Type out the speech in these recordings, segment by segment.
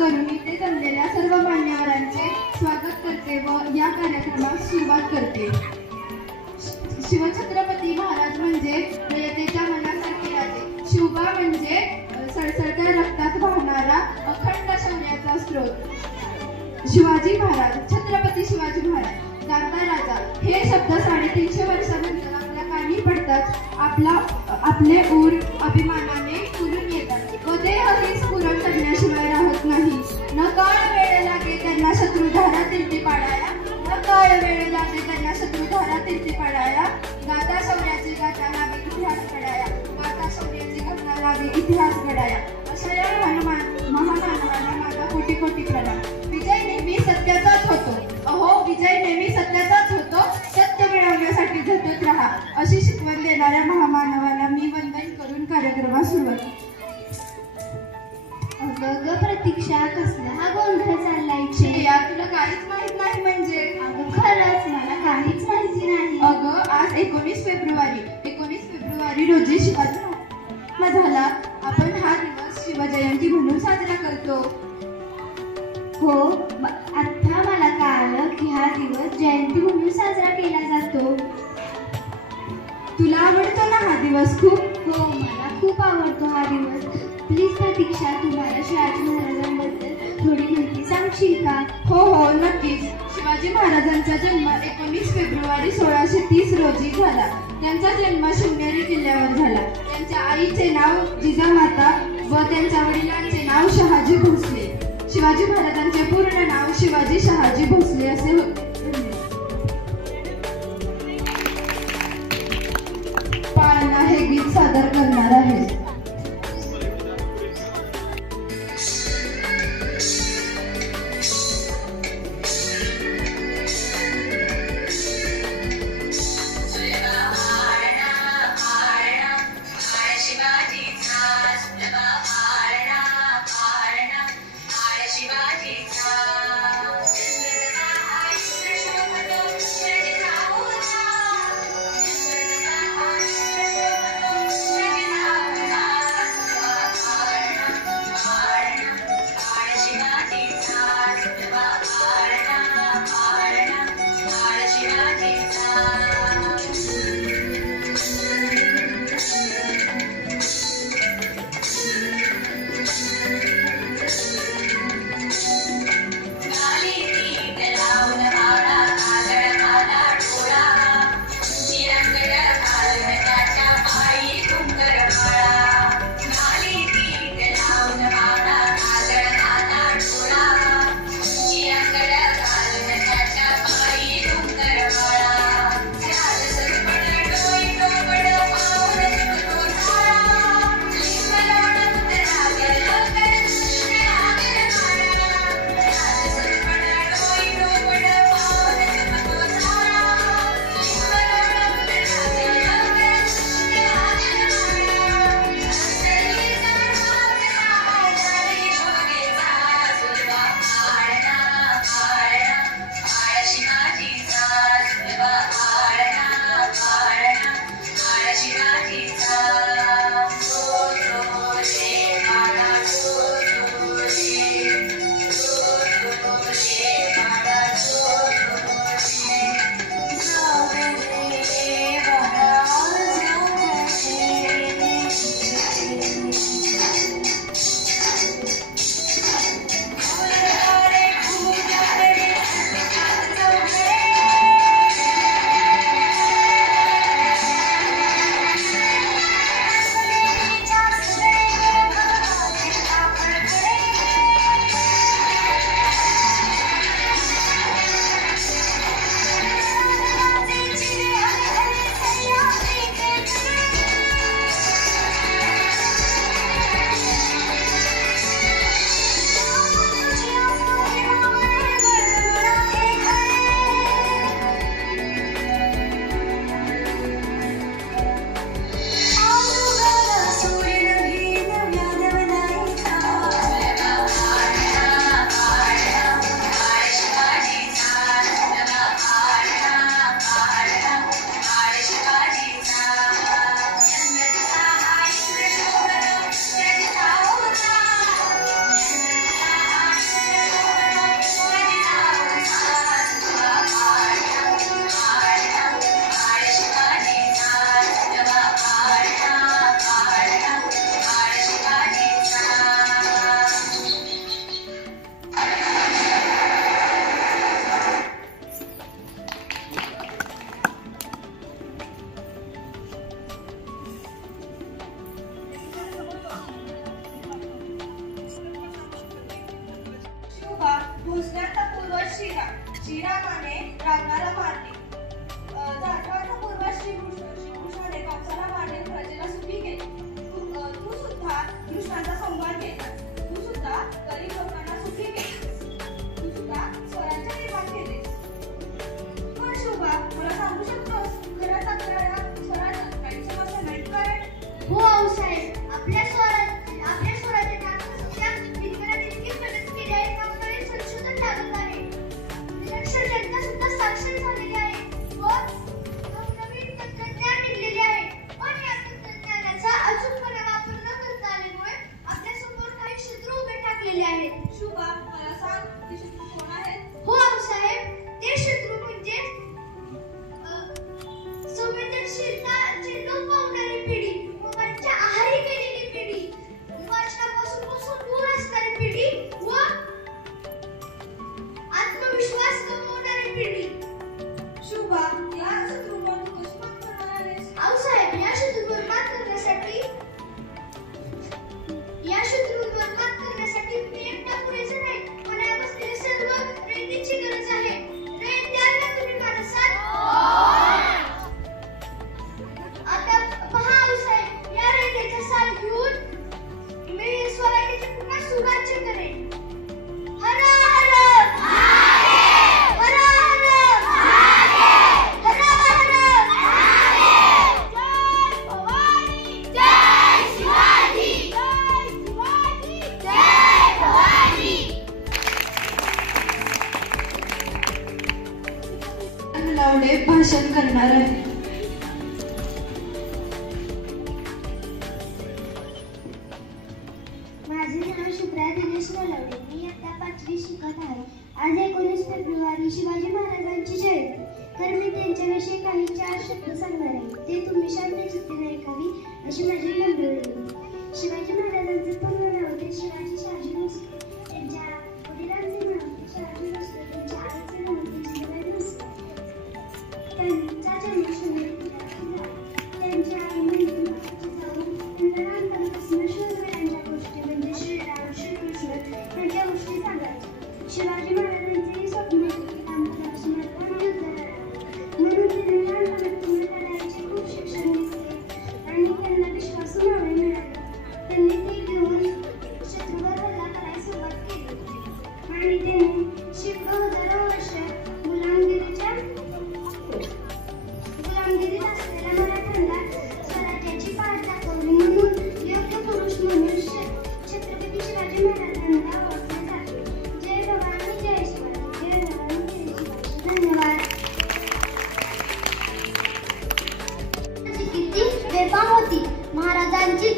करून इथे जमलेल्या सर्व मान्यवरांचे स्वागत करते व या कार्यक्रमास सुरुवात करते। शिवछत्रपती महाराज म्हणजे रयतेच्या मनासारखे राजे। शिवबा म्हणजे सळसळत्या रक्तात वाहणारा अखंड शौर्याचा स्रोत। शिवाजी महाराज, छत्रपती शिवाजी महाराज, गांधा राजा हे शब्द 350 वर्षानंतर आपल्या कानी पडतात आपले ऊर अभिमानाने फुलून येतात व ते हरीच पुरण करण्याशिवाय राहत नाही। न काळ वेळ लागे त्यांना शत्रुधारा तिरती पाडाया, न काळ वेळ लागे त्यांना शत्रुधारा तिरती पाडाया। गाथा शौर्याची गाथा लागे इतिहास घडाया, गाथा शौर्याची गाथा लागे इतिहास घडाया। अशा या महामानवाला माझा कोटी कोटी प्रणाम। विजय नेहमी सत्याचाच होतो, अहो विजय नेहमी सत्याचाच होतो, सत्य मिळवण्यासाठी झटत राहा अशी शिकवण देणाऱ्या महामानवाला मी वंदन करून कार्यक्रमास सुरुवात। अगं प्रतीक्षा, कसला हा गोंधळ चाललाय? या तुला काहीच माहित नाही म्हणजे? अगं खरंच मला काहीच माहिती नाही। अगं आज 19 फेब्रुवारी रोजी शिवाजी जन्म झाला. आपण हा दिवस शिवजयंती म्हणून साजरा करतो. हो, आता मला कळालं की हा दिवस जयंती म्हणून साजरा केला जातो. तुला आवडतो ना हा दिवस खूप? हो, मला खूप आवडतो हा दिवस. प्लीज प्रतीक्षा, तुम्हाला शिवाजी महाराजांबद्दल थोडी माहिती सांगशील का? हो हो, नक्कीच. शिवाजी महाराजांचा जन्म 19 फेब्रुवारी 1630 रोजी झाला. त्यांचा जन्म शिवनेरी किल्ल्यावर झाला. त्यांच्या आईचे नाव जिजामाता व त्यांच्या वडिलांचे नाव शहाजी भोसले. शिवाजी महाराजांचे पूर्ण नाव शिवाजी शहाजी भोसले असे होते. पाळणा हे गीत सादर करणार आहे.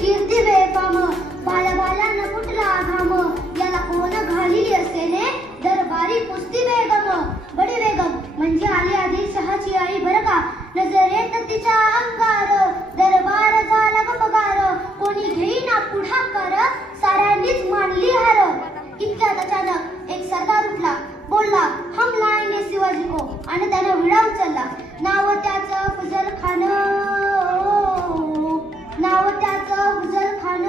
कीर्ती बेफाम बाल्याबाल्यांना कुठला घाम याला कोण घाली असेने दरबारी कुस्ती बेगम बडी बेगम म्हणजे आली आदिलशहाची आई बरं का नजरेत तिच्या अंगार दरबार झाला गपगार कोणी घेईना पुढाकार साऱ्यांनीच मानली हार इतक्यात अचानक एक सरदार उठला बोलला हम लाएंगे शिवाजी को आणि त्याने विडा उचलला नाव त्याचं फजल खान नाव त्याचं फजल खान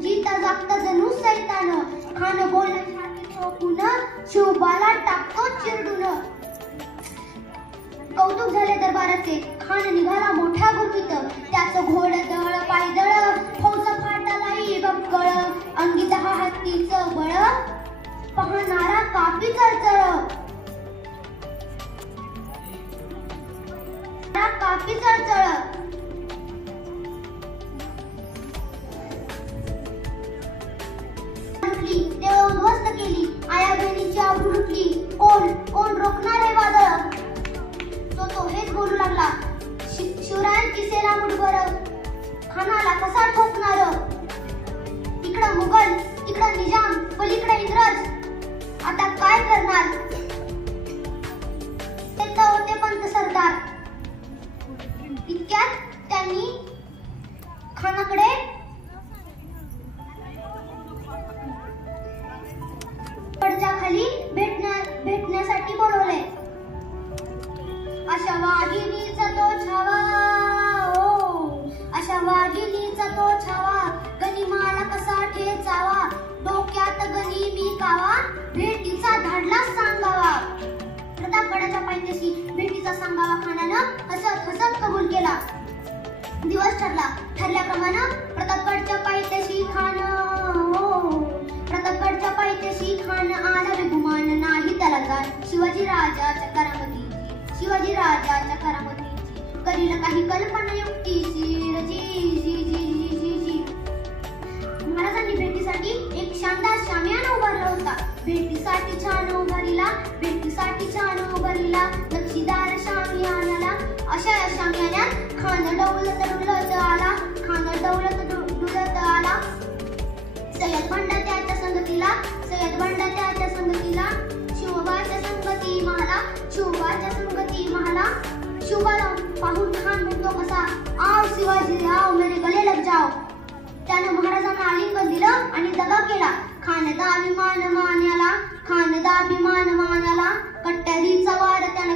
जीता जागता जणू सैतान खान बोलला छाती शिवबाला टाकतो चिरडून कौतुक झाले दरबाराचे खान निघाला मोठ्या गुपित त्याचं घोडदळ पायदळ फौज फाटालाई बक्कळ अंगी 10 हत्तीचं बळ पाहणारा कापी चळचळ कापी चळचळ ते उद्ध्वस्त केली आया बहिणीची आबरू लुटली कोण रोखणार आहे वादळ तो हेच बोलू लागला शिवरायांची सेना मुठभर खानाला कसा ठोकणार इकडं मुघल इकडं निजाम पलीकडे इंग्रज आता काय करणार ते तर होते पंत सरदार इतक्यात त्यांनी खानाकडे पडच्या खाली भेटण्यासाठी बोलवले अशा वाघिणीचा तो छावा अशा वाघिणीचा तो छावा गनिमाला कसा ठेचावा डोक्यात गनी मी कावा भेटीचा धाडला सांगावा प्रतापगडाच्या पायथ्याशी भेटीचा सांगावा खानानं हसत हसत कबूल केला दिवस ठरल्याप्रमाणे प्रतापगडच्या पायथ्याशी खान आला बेगुमान नाही त्याला जाण शिवाजी राजाच्या करामतीची करील काही कल्पना युक्तीची महाराजांनी भेटीसाठी एक शानदार शामियाना उभारला होता भेटीसाठी छान उभारलेला नक्षीदार शामियानाला अशा शामियान्यात खान डौलत डुलत आला सय्यद बंडा त्याच्या संगतीला शिवबाला पाहून खान म्हणतो कसा आओ शिवाजी आओ मेरे गले लग जाओ त्याने महाराजांना आलिंगन दिलं आणि दगा केला खानदा अभिमान मान्याला कट्यारीचा वार त्याने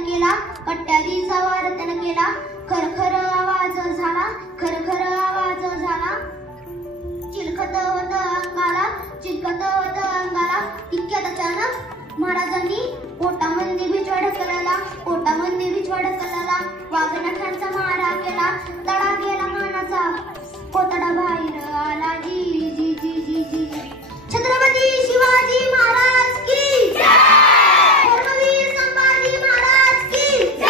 केला खरखर आवाज झाला चिलखत होत अंगाला इतक्यात अचानक महाराजांनी पोटामध्ये बिछवा ढकलला वाघनखांचा मारा केला तडा गेला मानाचा कोतडा बाहेर आला जी छत्रपती शिवाजी महाराज की जय धर्मवीर संभाजी महाराज की जय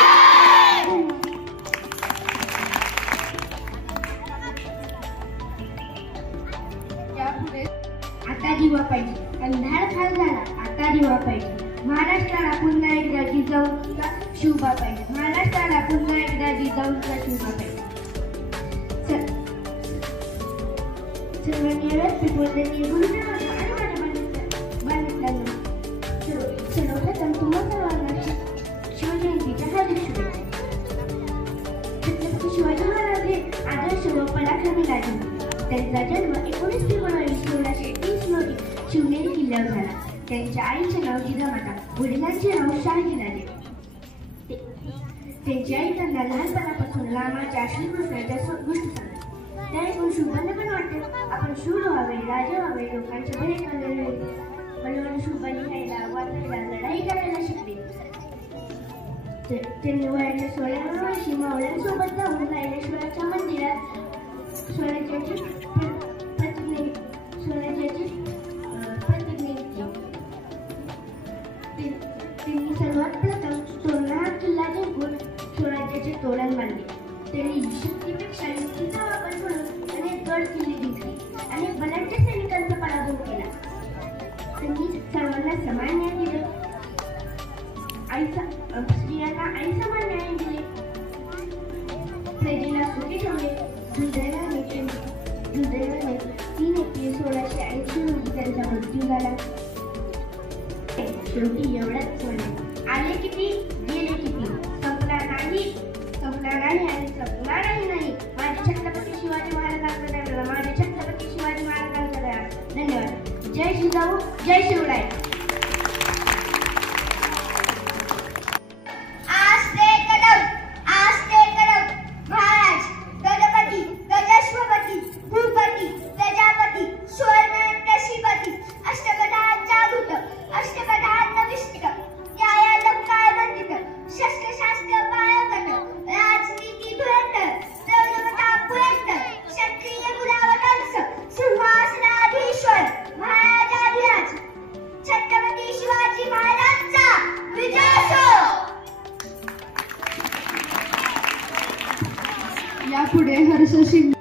आता दिवा पाहिजे अंधार खाल झाला आता दिवा पाहिजे महाराष्ट्राला पुन्हा एकदा जिजाऊचा शिवबा पाहिजे महाराष्ट्राला पुन्हा एकदा जिजाऊचा शिवबा पाहिजे सर्वांनी व्यवस्थित बोलण्याची गुरुदेव आणि माझ्या सर्वप्रथम तुम्हा सर्वांना शिवजयंतीच्या हार्दिक शुभेच्छा छत्रपती शिवाजी महाराज हे आदर्श व पराक्रमी राजे त्यांचा जन्म 19 फेब्रुवारी 1630 रोजी शिवनेरी किल्ल्यावर झाला त्यांच्या आईचे नाव जिजामाता वडिलांचे नाव शहाजीराजे त्यांची आई त्यांना लहानपणापासून रामाच्या श्रीकृष्णाच्या गोष्टी सांगतात त्या ऐकून शुभांना पण वाटते आपण शूर व्हावे राजे व्हावे लोकांचे बरे करावे हळूहळू शुभांनी खायला वाचायला लढाई करायला शिकले त्यांनी वयाच्या 16व्या वर्षी मावळ्यांसोबत जाऊन रायरेश्वराच्या मंदिरात स्वराज्याची त्यांनी सर्वात प्रथम तोरणा किल्ला जिंकून स्वराज्याचे तोरण बांधले त्यांनी शक्तीपेक्षा युक्तीचा वापर करून अनेक गड किल्ले जिंकले अनेक बलाढ्य सैनिकांचा पराभव केला त्यांनी सर्वांना समान न्याय दिले स्त्रियांना आई समान न्याय दिले प्रजेला सुखी ठेवले दुर्दैवाने की 1680 रोजी त्यांचा मृत्यू झाला. शेवटी एवढंच म्हणे, आले किती गेले किती, संपणार नाही आणि संपणार नाही. माझे छत्रपती शिवाजी महाराजांचा दया, माझे छत्रपती शिवाजी महाराजांचा दया. धन्यवाद. जय जिजाऊ, जय शिवराय. यापुढे हर्ष शिंदे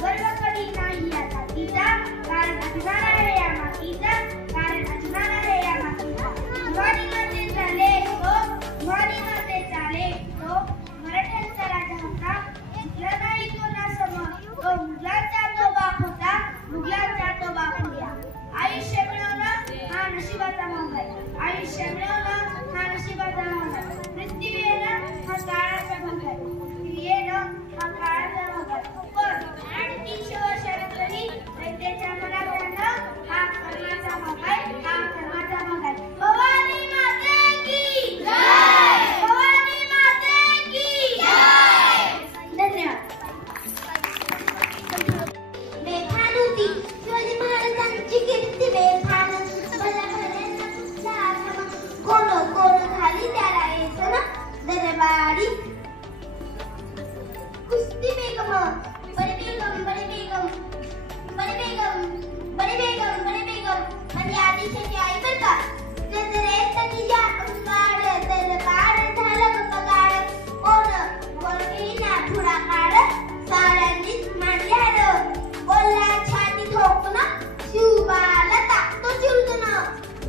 वर्ग कधी नाही आता तिचा, कारण अभिमान आहे या मातीचा, कारण अभिमान आहे देशाची आई बर का. नजरेत तिच्या अंगाड दरबार झालं बगाड. कोण घेईना पुढाकार साऱ्यांनीच मांडले हार. बोलला छाती ठोकून शिवबाला टाकतो चिरतून.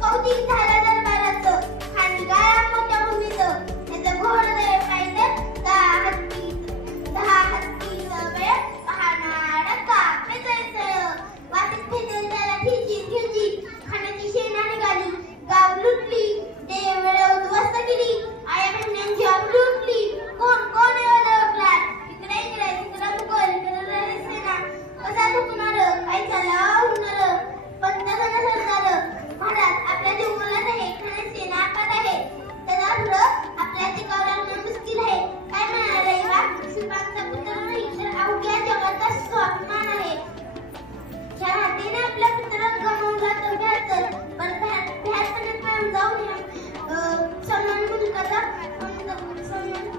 कौतिक झालं दरबाराचं खानगाळा मोठ्या भूमीचं. त्याचं घोडदळ पाहिजे दहा हत्तीचं वेळ पाहणारा कापे जैसळ. वाटेत भेटेल त्याला ठिची खाण्याची शेणा निघाली. गाव लुटली देवळे उद्ध्वस्त केली. आया बहिण्यांची आप लुटली. कोण ओळखला इकडे तिकडे मुघल इकडे सेना. कसा झुकणार काय झालं होणार पण तसं सरकार. महाराज आपल्या जीवनात आहे खाण्याची सेना आपत आहे. त्याला पुढं आपल्या टिकावला मुश्किल आहे. काय म्हणाल रहिवा शिल्पांचा पुत्र नाही तर अवघ्या जगाचा स्वाभिमान आहे. ज्या हातीने आपला पुत्र गमावला तो भ्यातर पण भ्यातपणे जाऊन सन्मान मुलकाचा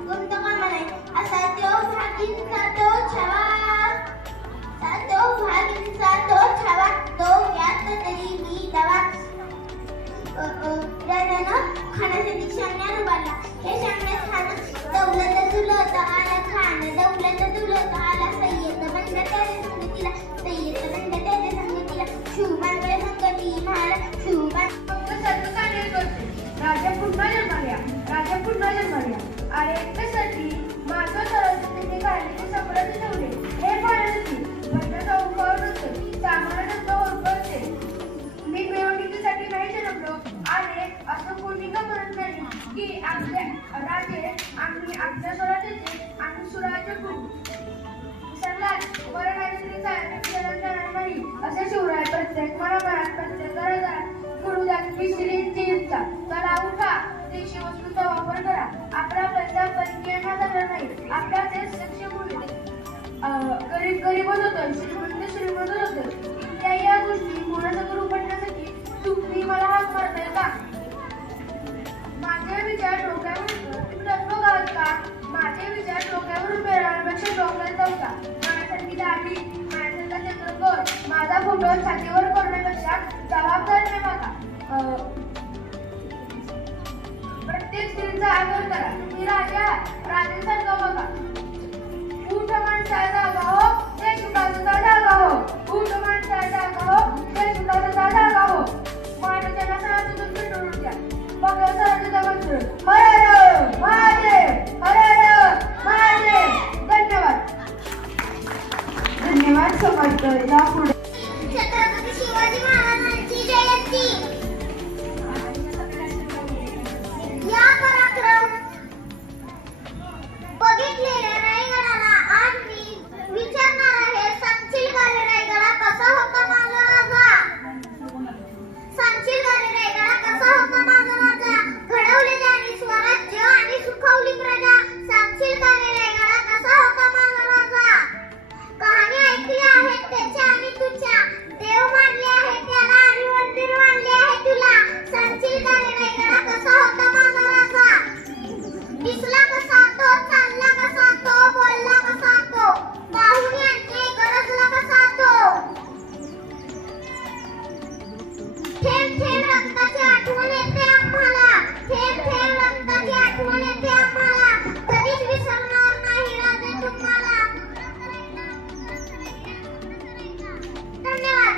कोणता कामा नाही. असा तो भागींचा तो छावा तो यात तरी मी दवा. राजानं खाण्यासाठी शाम्यान उभारला. हे शाम्या खान दौलत दुलत आला खान. दौलत दुलत आला सय्यद बंड त्याने संगतीला. सय्यद बंड त्याने संगतीला. शिवबांकडे संगती महाराज शिवबां सर्व कार्य करते. राजा पुन्हा जन्मल्या आणि एकट्यासाठी माझं सरस्वतीने काढलेले संप्रत ठेवले. हे पाहण्याची बंडाचा उभार नसते सामान्य ओळखते. मी मिरवणुकीसाठी नाही जन्मलो आणि असं कोणी का म्हणत नाही की आपले राजे आम्ही आपल्या स्वराज्याचे आणि सुराज्य गुरु विसरलात. बरं नाही जाणार नाही असे शिवराय प्रत्येक मनामनात प्रत्येक घरात गुरु विसरींची इच्छा. चला उठा देशी वस्तूचा वापर करा. आपला पैसा परकीयांना जाणार नाही. आपला देश सक्षम होईल. गरीबच होतो श्रीमंत होतो. इत्या या गोष्टी कोणासमोर उघडण्यासाठी तुम्ही मला हात मारताय का? माझे विचार डोक्यावर का? माझे विचार डोक्यावर उभे राहण्यापेक्षा डोक्यात जाऊ का? माझ्यासारखी दाढी माझ्यासारखा चित्रकर माझा फोटो छातीवर करण्यापेक्षा जबाबदार नाही मागा. प्रत्येक स्त्रीचा आदर करा. तुम्ही राजासारखा बघा. उठ माणसा जागा हो ते सुखाचा जागा हो. उठ माणसा जागा हो ते सुखाचा जागा हो. मानाच्या नासातून पेटवून द्या. बघा सरांचा मंत्र हर महादेव हर महादेव. धन्यवाद समर्थ. यापुढे छत्रपती शिवाजी महाराजांची जयंती. या पराक्रम बघितलेल्या रायगडाला आज मी विचारणार आहे. सांगशील का रे रायगडा कसा होता माझा राजा? सांगशील का रे रायगडा कसा होता माझा राजा? घडवले ज्यांनी स्वराज्य आणि सुखवली प्रजा. सांगशील का रे रायगडा कसा होता माझा राजा? कहाणी ऐकली आहे त्याच्या आणि तुझ्या. देव मानले आहे त्याला आणि मंदिर मानले आहे तुला. सांगशील का रे रायगडा कसा होता माझा राजा? दिसला कसा तो, चालला कसा तो, बोलला कसा तो, पाहुणे आणले गरजला कसा तो. थेंब थेंब रक्ताची आठवण येते आम्हाला. थेंब थेंब रक्ताची आठवण येते आम्हाला. कधीच विसरणार नाही राजे तुम्हाला. धन्यवाद.